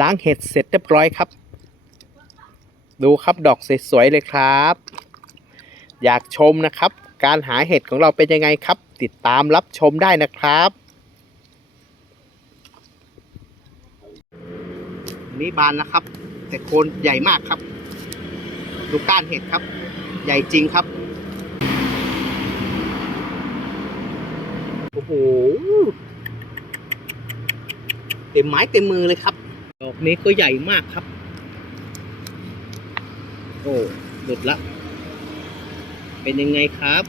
ล้างเห็ดเสร็จเรียบร้อยครับ ดูครับดอกสวยๆเลยครับ อยากชมนะครับ การหาเห็ดของเราเป็นยังไงครับ ติดตามรับชมได้นะครับ นี่บานแล้วครับ แต่โคนใหญ่มากครับ ดูก้านเห็ดครับ ใหญ่จริงครับโอ้โหเต็มไม้เต็มมือเลยครับ ดอกนี้ก็ใหญ่มากครับ โอ้หลุดละ เป็นยังไงครับ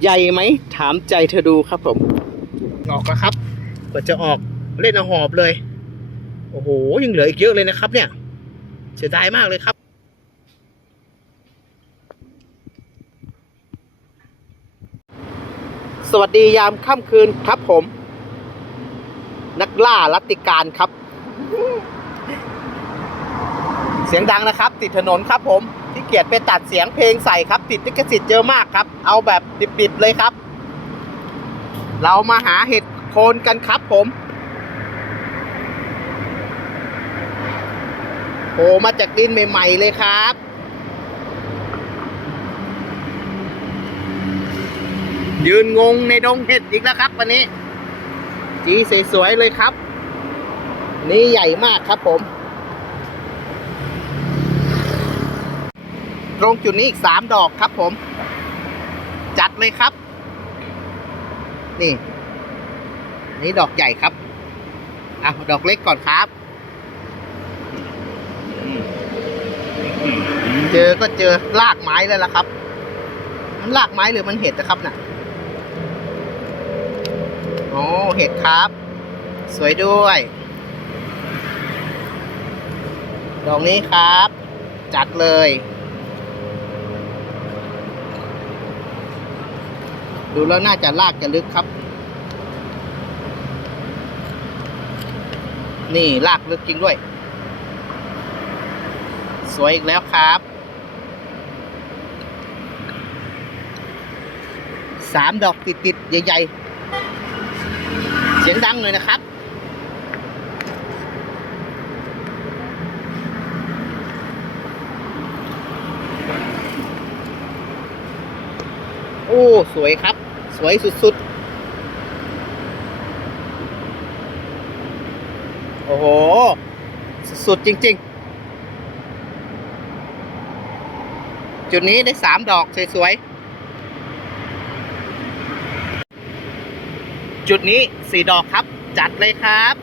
ใหญ่ไหม ถามใจเธอดูครับผม ออกแล้วครับกว่าจะออกเล่นเอาหอบเลย โอ้โห ยังเหลืออีกเยอะเลยนะครับ เนี่ย เสียดายมากเลยครับ สวัสดียามค่ำคืนครับผม นักล่ารัตติการครับ เสียงดังนะครับ ติดถนนครับผมที่เกียจไปตัดเสียงเพลงใส่ครับ ติดลิขสิทธิ์เยอะมากครับ เอาแบบดิบๆเลยครับ เรามาหาเห็ดโคนกันครับผมโผล่มาจากดินใหม่ ๆ เลยครับยืนงงในดงเห็ดอีกแล้วครับ วันนี้จีสวยๆเลยครับ นี่ใหญ่มากครับผม ตรงจุดนี้อีกสามดอกครับผม จัดเลยครับ นี่ นี่ดอกใหญ่ครับอะดอกเล็กก่อนครับ เจอก็เจอลากไม้แล้วล่ะครับ มันลากไม้หรือมันเห็ดนะครับน่ะโอ้เห็ดครับ สวยด้วย ดอกนี้ครับ จัดเลย ดูแล้วน่าจะลากจะลึกครับ นี่ลากลึกจริงด้วย สวยอีกแล้วครับสามดอกติดๆใหญ่ ๆ เสียงดังเลยนะครับ อ้ สวยครับ สวยสุดๆ โอ้โห สุดๆ จริง ๆ จุดนี้ได้สามดอก สวยๆ จุดนี้สี่ดอกครับ จัดเลยครับ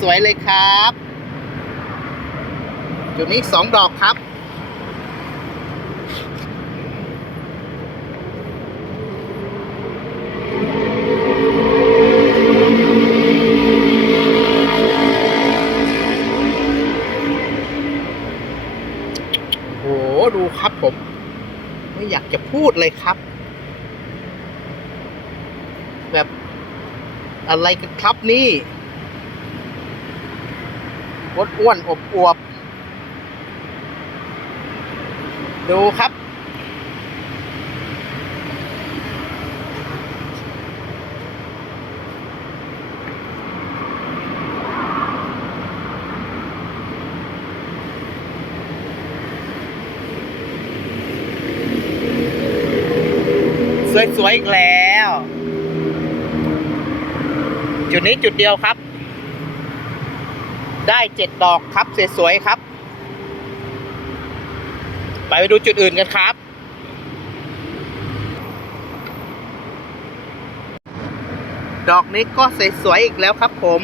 สวยๆเลยครับ จุดนี้สองดอกครับ โอ้โหดูครับผม ไม่อยากจะพูดเลยครับ แบบอะไรกันครับนี่ อ้วนอ้วนอบอวบ ดูครับ สวยๆอีกแล้ว จุดนี้จุดเดียวครับ ได้เจ็ดดอกครับสวยๆครับ ไปไปดูจุดอื่นกันครับ ดอกนี้ก็สวยๆอีกแล้วครับผม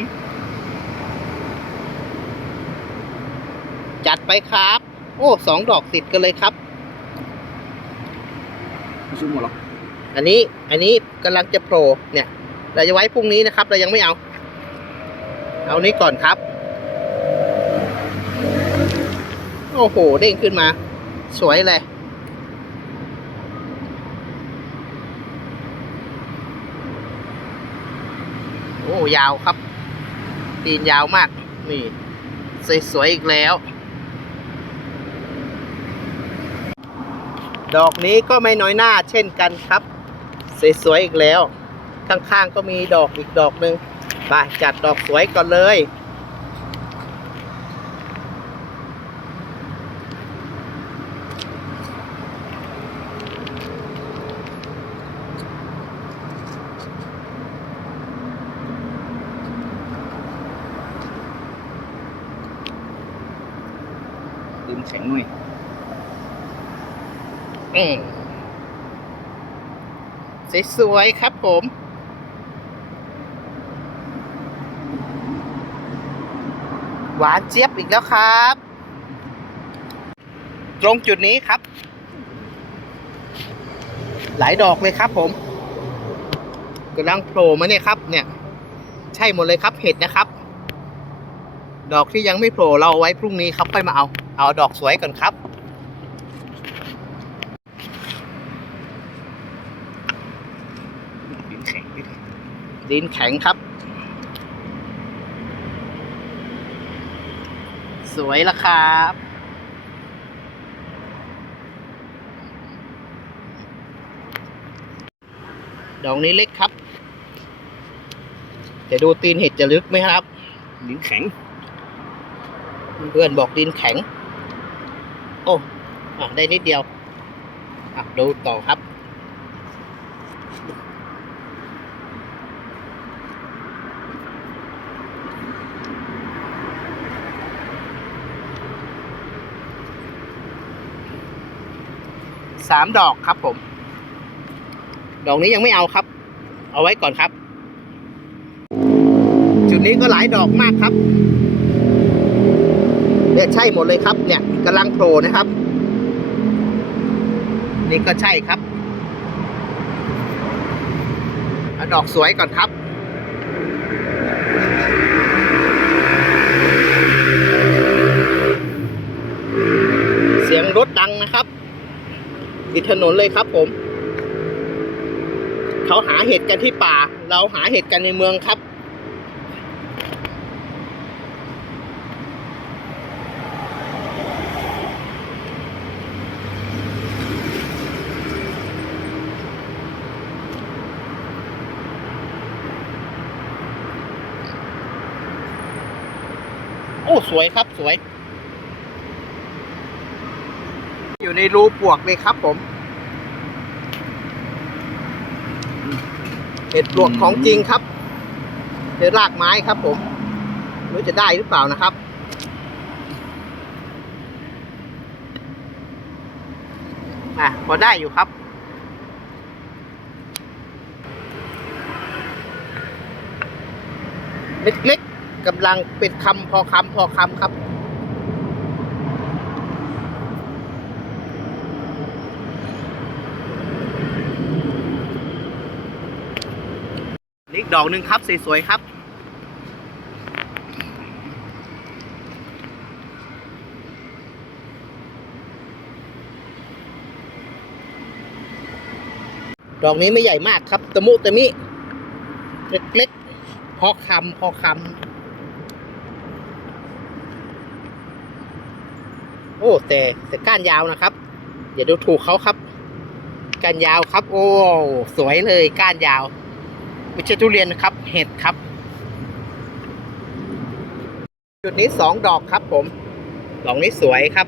จัดไปครับ โอ้สองดอกติดกันเลยครับไม่ชุ่มหมดหรอกอันนี้อันนี้กำลังจะโผล่เนี่ย เราจะไว้พรุ่งนี้นะครับ เรายังไม่เอา เอานี้ก่อนครับ โอ้โห เด้งขึ้นมา สวยเลย โอ้ยาวครับ ตีนยาวมาก นี่ สวยๆอีกแล้ว ดอกนี้ก็ไม่น้อยหน้าเช่นกันครับ สวยๆอีกแล้ว ข้างๆก็มีดอกอีกดอกหนึ่งไปจัดดอกสวยก่อนเลย ดินแข็งหน่อยอืมสวยๆครับผมหวานเจี๊ยบอีกแล้วครับ ตรงจุดนี้ครับ หลายดอกเลยครับผมกำลังโผล่มาเนี่ยครับ เนี่ย ใช่หมดเลยครับเห็ดนะครับ ดอกที่ยังไม่โผล่เราเอาไว้พรุ่งนี้ครับค่อยมาเอา เอาดอกสวยก่อนครับดินแข็งดิดินแข็งครับ สวยละครับดอกนี้เล็กครับจะดูตีนเห็ดจะลึกไหมครับ ดินแข็ง เพื่อนบอกดินแข็งโอ้อะได้นิดเดียวอะดูต่อครับ สามดอกครับผม ดอกนี้ยังไม่เอาครับ เอาไว้ก่อนครับ จุดนี้ก็หลายดอกมากครับ เนี่ยใช่หมดเลยครับ เนี่ยกำลังโผล่นะครับ นี่ก็ใช่ครับเอาดอกสวยก่อนครับเสียงรถดังนะครับติดถนนเลยครับผม เขาหาเห็ดกันที่ป่า เราหาเห็ดกันในเมืองครับ สวยครับสวย อยู่ในรูปวกเลยครับผม เห็ดปลวกของจริงครับเป็นรากไม้ครับผมรู้จะได้หรือเปล่านะครับ อะ พอได้อยู่ครับเล็ก กำลังเป็นคำพอคำพอคำครับ อีกดอกหนึ่งครับสวยๆครับดอกนี้ไม่ใหญ่มากครับ ตะมุตะมิ เล็กๆ พอคำพอคำ โอ้แต่แต่ก้านยาวนะครับอย่าดูถูกเขาครับ ก้านยาวครับ โอ้สวยเลยก้านยาว ไม่ใช่ทุเรียนนะครับ เห็ดครับ จุดนี้สองดอกครับ ผมดอกนี้สวยครับ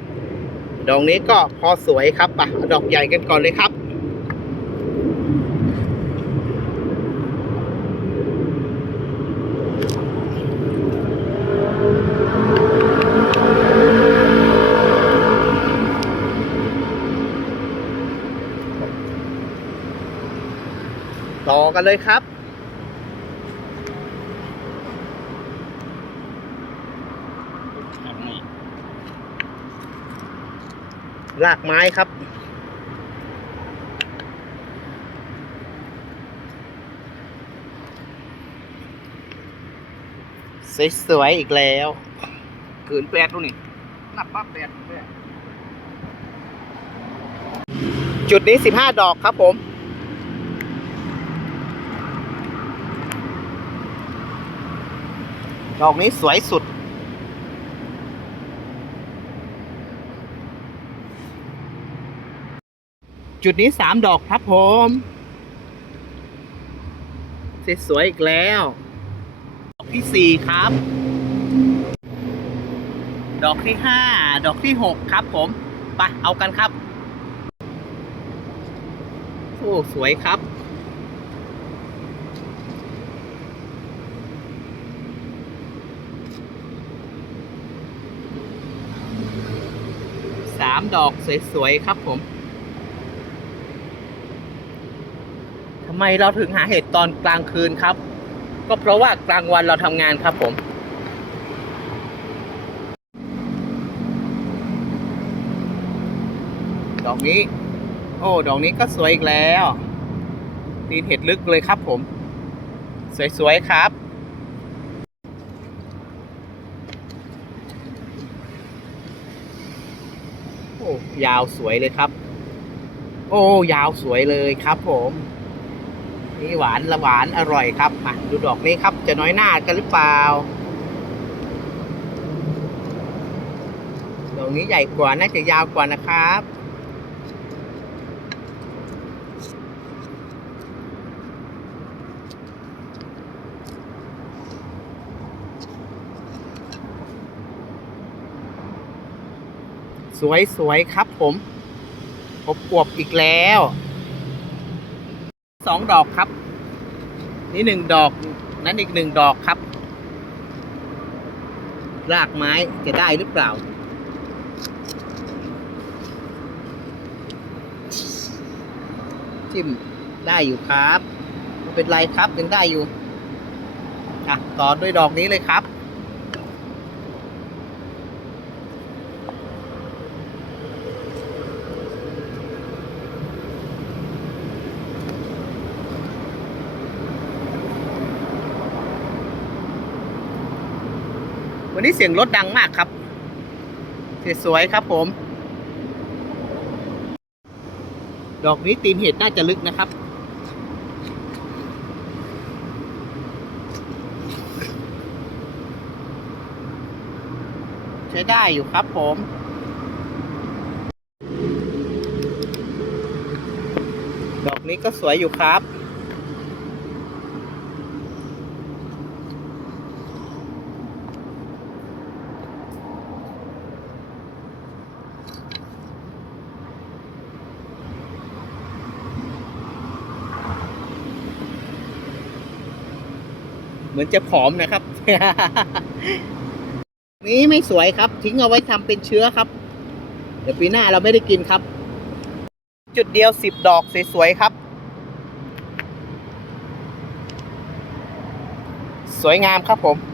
ดอกนี้ก็พอสวยครับปะดอกใหญ่กันก่อนเลยครับ ต่อ กันเลยครับแข็งหน่อยรากไม้ครับ สวยๆอีกแล้วขืนแปดดูนี่นับปั๊บแปดแปดจุดนี้15ดอกครับผม ดอกนี้สวยสุด จุดนี้สามดอกครับผมสวยๆอีกแล้ว ดอกที่สี่ครับ ดอกที่ห้าดอกที่หกครับผม ไปเอากันครับ โอ้ สวยครับ ดอกสวยๆครับผมทำไมเราถึงหาเห็ดตอนกลางคืนครับ ก็เพราะว่ากลางวันเราทำงานครับผมดอกนี้ โอ้ ดอกนี้ก็สวยอีกแล้ว ตีนเห็ดลึกเลยครับผม สวยๆครับ ยาวสวยเลยครับ โอ้ยาวสวยเลยครับ ผมนี่หวานละหวานอร่อยครับมาดูดอกนี้ครับ จะน้อยหน้ากันหรือเปล่าดอกนี้ใหญ่กว่าน่าจะยาวกว่านะครับ สวยๆครับผมอบอวบอีกแล้วสองดอกครับ นี่หนึ่งดอกนั้นอีกหนึ่งดอกครับ รากไม้จะได้หรือเปล่า จิ้มได้อยู่ครับเป็นไรครับยังได้อยู่อะต่อด้วยดอกนี้เลยครับ วันนี้เสียงรถดังมากครับสวยๆครับผม ดอกนี้ตีนเห็ดน่าจะลึกนะครับ ใช้ได้อยู่ครับผมดอกนี้ก็สวยอยู่ครับ เหมือนจะผอมนะครับ นี้ไม่สวยครับ ทิ้งเอาไว้ทำเป็นเชื้อครับ เดี๋ยวปีหน้าเราไม่ได้กินครับ จุดเดียวสิบดอกสวยๆครับ สวยงามครับผม